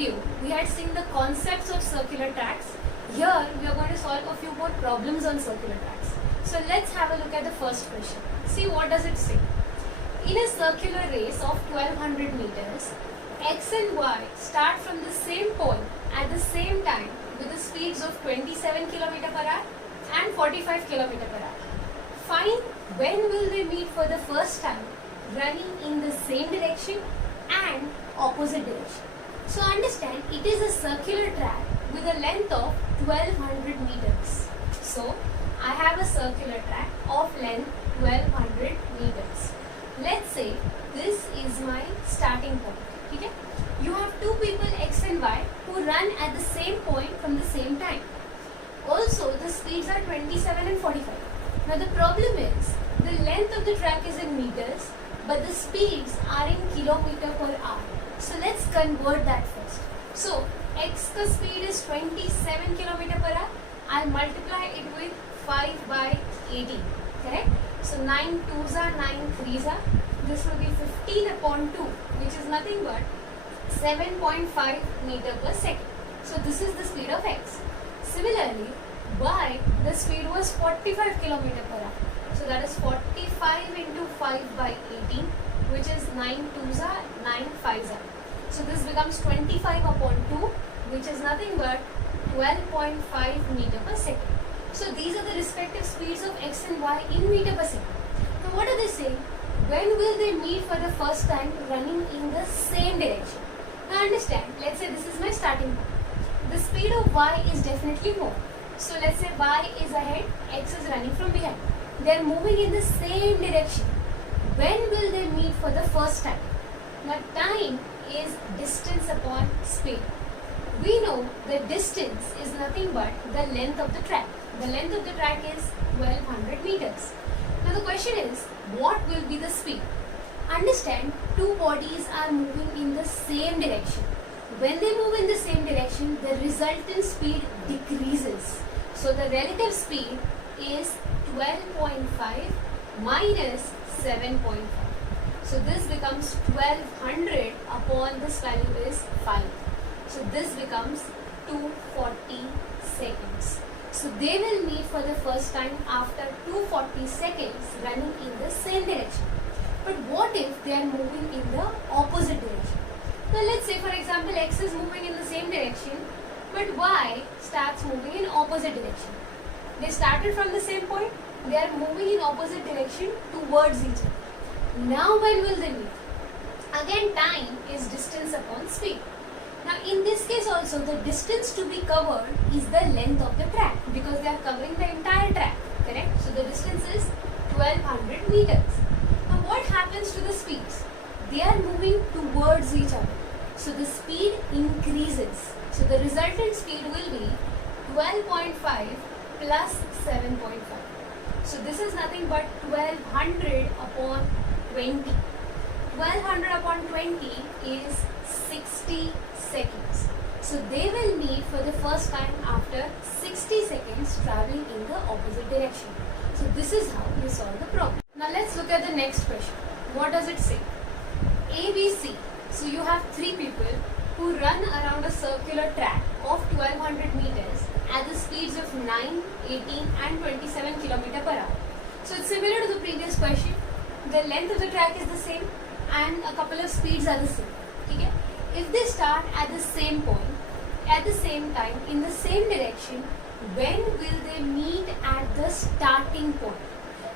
video, we had seen the concepts of circular tracks. Here, we are going to solve a few more problems on circular tracks. So let's have a look at the first question. See, what does it say? In a circular race of 1200 meters, X and Y start from the same point at the same time with the speeds of 27 km per hour and 45 km per hour. Find when will they meet for the first time running in the same direction and opposite direction. So understand, it is a circular track with a length of 1200 meters. So I have a circular track of length 1200 meters. Let's say this is my starting point. Okay? You have two people X and Y who run at the same point from the same time. Also, the speeds are 27 and 45. Now the problem is, the length of the track is in meters, but the speeds are in kilometer per hour. So let's convert that first. So X ka speed is 27 km per hour. I'll multiply it with 5 by 80. Correct? So 9 2s are 9 3s are. This will be 15 upon 2, which is nothing but 7.5 meter per second. So this is the speed of X. Similarly, Y, the speed was 45 km per hour. So that is 45 into 5 by 18, which is 9 2s are 9 5s are. So this becomes 25 upon 2, which is nothing but 12.5 meter per second. So these are the respective speeds of X and Y in meter per second. Now what do they say? When will they meet for the first time running in the same direction? Now understand, let's say this is my starting point. The speed of Y is definitely more. So let's say Y is ahead, X is running from behind. They are moving in the same direction. When will they meet for the first time? Now time is distance upon speed. We know the distance is nothing but the length of the track. The length of the track is 1200 meters. Now the question is, what will be the speed? Understand, two bodies are moving in the same direction. When they move in the same direction, the resultant speed decreases. So the relative speed is 12.5 minus 7.5. So this becomes 1200 upon this value is 5. So this becomes 240 seconds. So they will meet for the first time after 240 seconds running in the same direction. But what if they are moving in the opposite direction? Now let's say, for example, X is moving in the same direction, but Y starts moving in opposite direction. They started from the same point, they are moving in opposite direction towards each other. Now when will they meet? Again, time is distance upon speed. Now in this case also, the distance to be covered is the length of the track, because they are covering the entire track, correct? So the distance is 1200 meters. Now what happens to the speeds? They are moving towards each other. So the speed increases. So the resultant speed will be 12.5 plus 7.5. So this is nothing but 1200 upon 20. 1200 upon 20 is 60 seconds. So they will meet for the first time after 60 seconds traveling in the opposite direction. So this is how we solve the problem. Now let's look at the next question. What does it say? A, B, C. So you have three people who run around a circular track of 1200 meters at the speeds of 9, 18 and 27 km per hour. So it's similar to the previous question. The length of the track is the same and a couple of speeds are the same. Okay? If they start at the same point, at the same time, in the same direction, when will they meet at the starting point?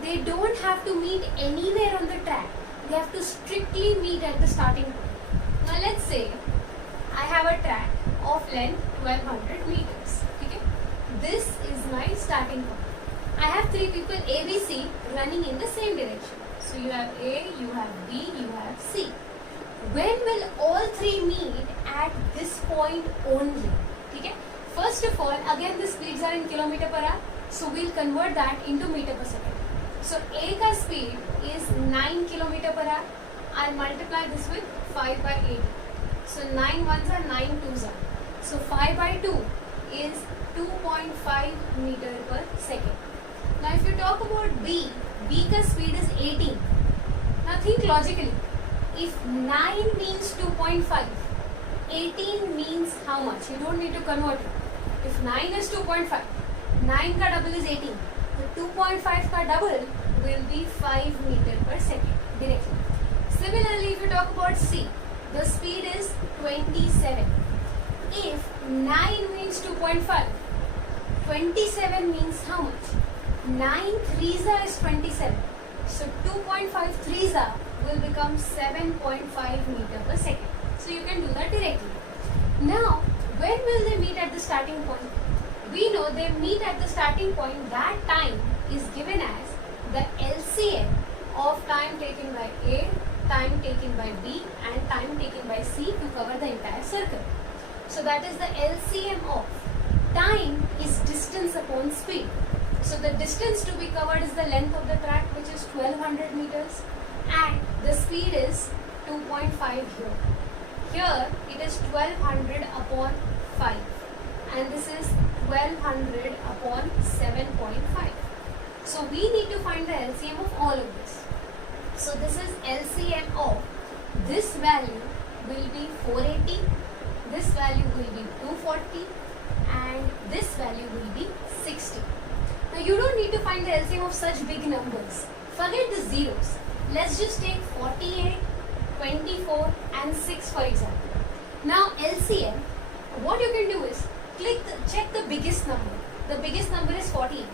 They don't have to meet anywhere on the track. They have to strictly meet at the starting point. Now let's say I have a track of length 1200 meters. Okay? This is my starting point. I have three people A, B, C running in the same direction. So you have A, you have B, you have C. When will all three meet at this point only? Okay? First of all, again the speeds are in kilometer per hour. So we'll convert that into meter per second. So A ka speed is 9 km per hour. I'll multiply this with 5 by 80. So 9 ones are 9 twos are. So 5 by 2 is 2.5 meter per second. Now if you talk about B, B ka speed is 18. Now think logically. If 9 means 2.5 18 means how much? You don't need to convert it. If 9 is 2.5, 9 ka double is 18. The 2.5 ka double will be 5 meter per second directly. Similarly, if you talk about C, the speed is 27. If 9 means 2.5, 27 means how much? 9 threesa is 27. So 2.5 threesa will become 7.5 meter per second. So you can do that directly. Now, when will they meet at the starting point? We know they meet at the starting point. That time is given as the LCM of time taken by A, time taken by B and time taken by C to cover the entire circle. So that is the LCM of time is distance upon speed. So the distance to be covered is the length of the track, which is 1200 meters, and the speed is 2.5 here. Here it is 1200 upon 5 and this is 1200 upon 7.5. So we need to find the LCM of all of this. So this is LCM of this value will be 480, this value will be 240 and this value will be 60. Now you don't need to find the LCM of such big numbers. Forget the zeros. Let's just take 48, 24 and 6 for example. Now LCM, what you can do is check the biggest number. The biggest number is 48.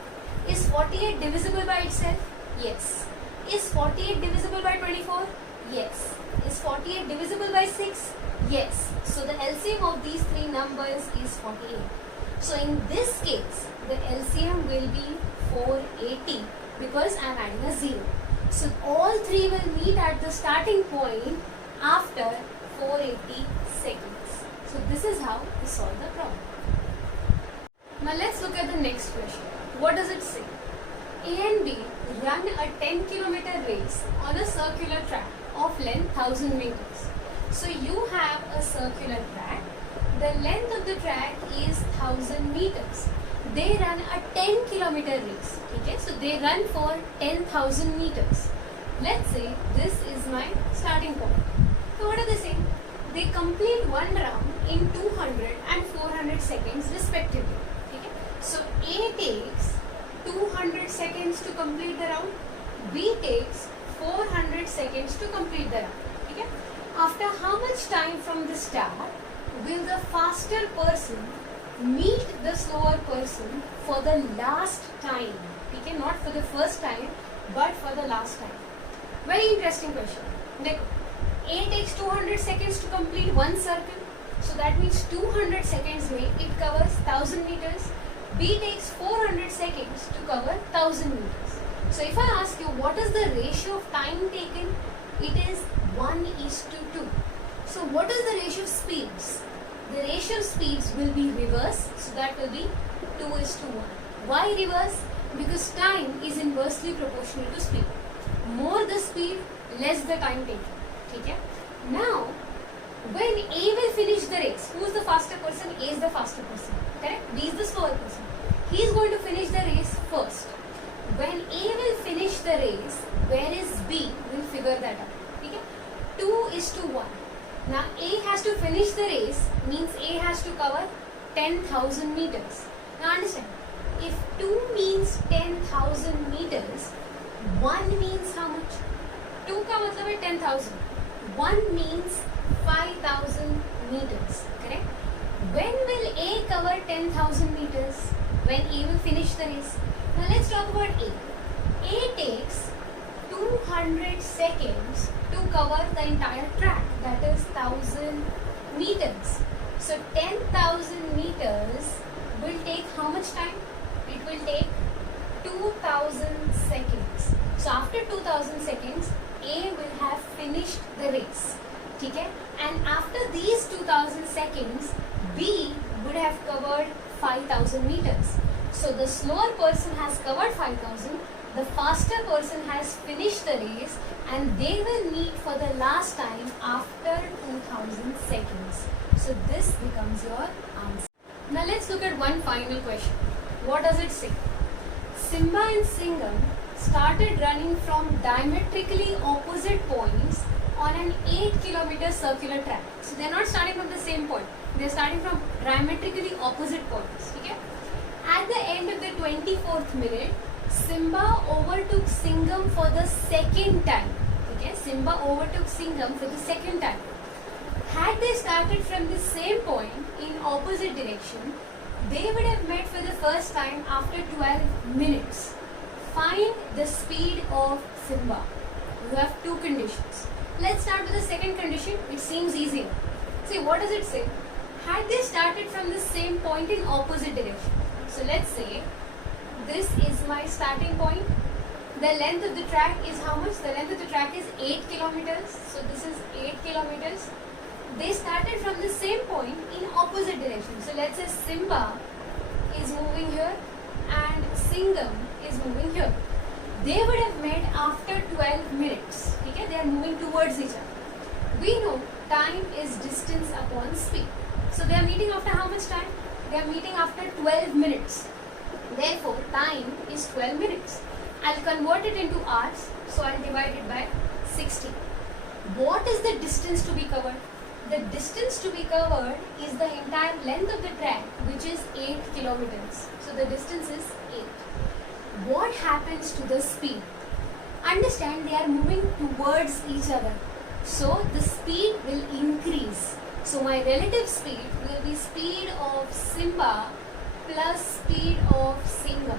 Is 48 divisible by itself? Yes. Is 48 divisible by 24? Yes. Is 48 divisible by 6? Yes. So the LCM of these three numbers is 48. So in this case, the LCM will be 480 because I am adding a 0. So all three will meet at the starting point after 480 seconds. So this is how we solve the problem. Now let's look at the next question. What does it say? A and B run a 10 kilometer race on a circular track of length 1000 meters. So you have a circular track. The length of the track is 1000 meters. They run a 10 kilometer race. Okay, so they run for 10,000 meters. Let's say this is my starting point. So what are they saying? They complete one round in 200 and 400 seconds respectively. Okay, so A takes 200 seconds to complete the round. B takes 400 seconds to complete the round. Okay, after how much time from the start will the faster person meet the slower person for the last time? Okay, not for the first time, but for the last time. Very interesting question. Dekho, A takes 200 seconds to complete one circle. So that means 200 seconds में it covers 1000 meters. B takes 400 seconds to cover 1000 meters. So if I ask you what is the ratio of time taken, it is 1:2. So what is the ratio of speeds? The ratio of speeds will be reverse, so that will be 2:1. Why reverse? Because time is inversely proportional to speed. More the speed, less the time taken. Okay? Now, when A will finish the race, who is the faster person? A is the faster person. Correct? B is the slower person. He is going to finish the race first. When A will finish the race, where is B? We'll figure that out. Okay? 2:1. Now A has to finish the race, means A has to cover 10,000 meters. Now understand, if 2 means 10,000 meters, 1 means how much? 2 का मतलब है 10,000. 1 means 5,000 meters. Correct? When will A cover 10,000 meters? When A will finish the race. Now let's talk about A. A takes 200 seconds to cover the entire track, that is 1000 meters. So 10,000 meters will take how much time? It will take 2000 seconds. So after 2000 seconds, A will have finished the race. Okay? And after these 2000 seconds, B would have covered 5000 meters. So the slower person has covered 5000, the faster person has finished the race, and they will meet for the last time after 2000 seconds. So this becomes your answer. Now let's look at one final question. What does it say? Simba and Singham started running from diametrically opposite points on an 8 kilometer circular track. So they're not starting from the same point. They're starting from diametrically opposite points. Okay? At the end of the 24th minute, Simba overtook Singham for the second time. Okay? Simba overtook Singham for the second time. Had they started from the same point in opposite direction, they would have met for the first time after 12 minutes. Find the speed of Simba. You have two conditions. Let's start with the second condition. It seems easier. See, what does it say? Had they started from the same point in opposite direction. So let's say this is my starting point. The length of the track is how much? The length of the track is 8 kilometers. So this is 8 kilometers. They started from the same point in opposite direction. So let's say Simba is moving here and Singham is moving here. They would have met after 12 minutes. Okay? They are moving towards each other. We know time is distance upon speed. So they are meeting after how much time? They are meeting after 12 minutes. Therefore, time is 12 minutes. I'll convert it into hours. So I'll divide it by 60. What is the distance to be covered? The distance to be covered is the entire length of the track, which is 8 kilometers. So the distance is 8. What happens to the speed? Understand, they are moving towards each other. So the speed will increase. So my relative speed will be speed of Simba plus speed of Singham.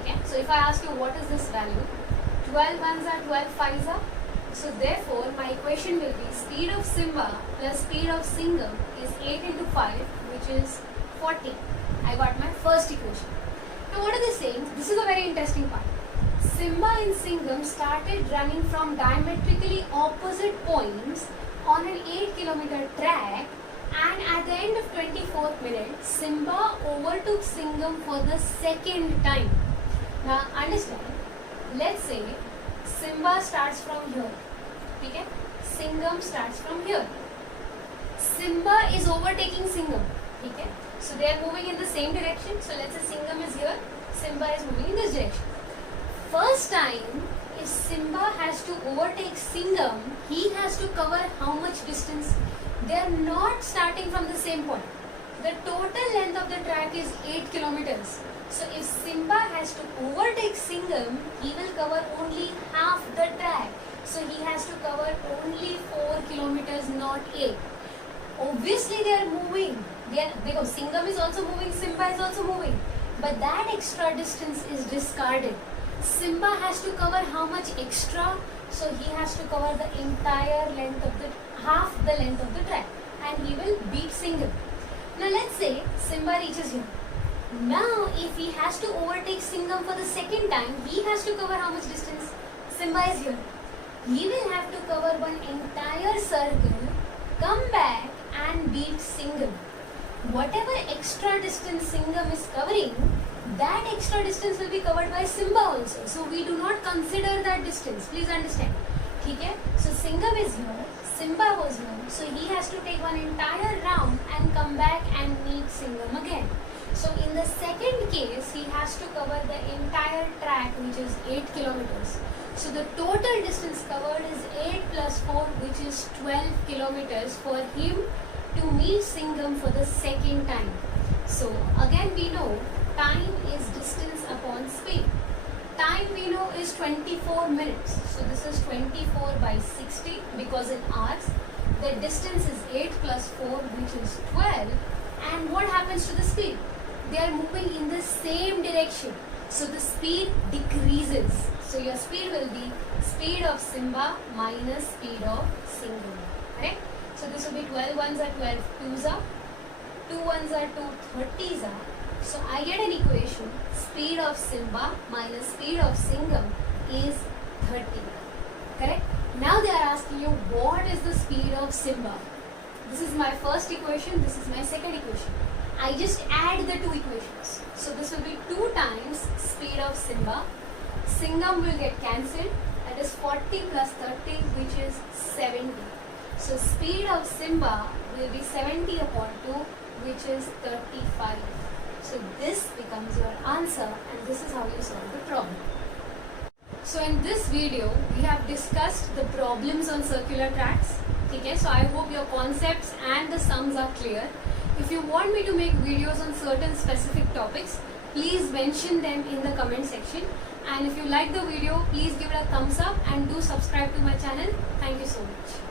Okay? So if I ask you what is this value? 12 ones are 12 fives are. So therefore my equation will be speed of Simba plus speed of Singham is 8 into 5, which is 40. I got my first equation. Now what are they saying? This is a very interesting part. Simba and Singham started running from diametrically opposite points on an 8 kilometer track, and at the end of 24th minute, Simba overtook Singham for the second time. Now understand, let's say Simba starts from here. Okay? Singham starts from here. Simba is overtaking Singham. Okay? So they are moving in the same direction. So let's say Singham is here, Simba is moving in this direction. First time, if Simba has to overtake Singham, he has to cover how much distance? They are not starting from the same point. The total length of the track is 8 kilometers. So if Simba has to overtake Singham, he will cover only half the track. So he has to cover only 4 kilometers, not 8. Obviously they are moving. Because Singham is also moving, Simba is also moving. But that extra distance is discarded. Simba has to cover how much extra? So he has to cover the entire length of half the length of the track. And he will beat Singham. Now let's say Simba reaches here. Now if he has to overtake Singham for the second time, he has to cover how much distance? Simba is here. He will have to cover one entire circle, come back and beat Singham. Whatever extra distance Singham is covering, that extra distance will be covered by Simba also. So we do not consider that distance. Please understand. Okay? So Singham is here, Simba was here. So he has to take one entire round and come back and meet Singham again. So in the second case, he has to cover the entire track, which is 8 kilometers. So the total distance covered is 8 plus 4, which is 12 kilometers for him to meet Singham for the second time. So again we know time is distance upon speed. Time we know is 24 minutes. So this is 24 by 60 because in hours. The distance is 8 plus 4, which is 12. And what happens to the speed? They are moving in the same direction. So the speed decreases. So your speed will be speed of Simba minus speed of Singham. Correct? So this will be 12 ones are 12 twos are, 2 ones are 2 30s are. So I get an equation, speed of Simba minus speed of Singham is 30. Correct? Now they are asking you, what is the speed of Simba? This is my first equation, this is my second equation. I just add the two equations. So this will be 2 times speed of Simba. Singham will get cancelled. That is 40 plus 30, which is 70. So speed of Simba will be 70 upon 2, which is 35. So this becomes your answer, and this is how you solve the problem. So in this video, we have discussed the problems on circular tracks. ठीक है. So I hope your concepts and the sums are clear. If you want me to make videos on certain specific topics, please mention them in the comment section. And if you like the video, please give it a thumbs up and do subscribe to my channel. Thank you so much.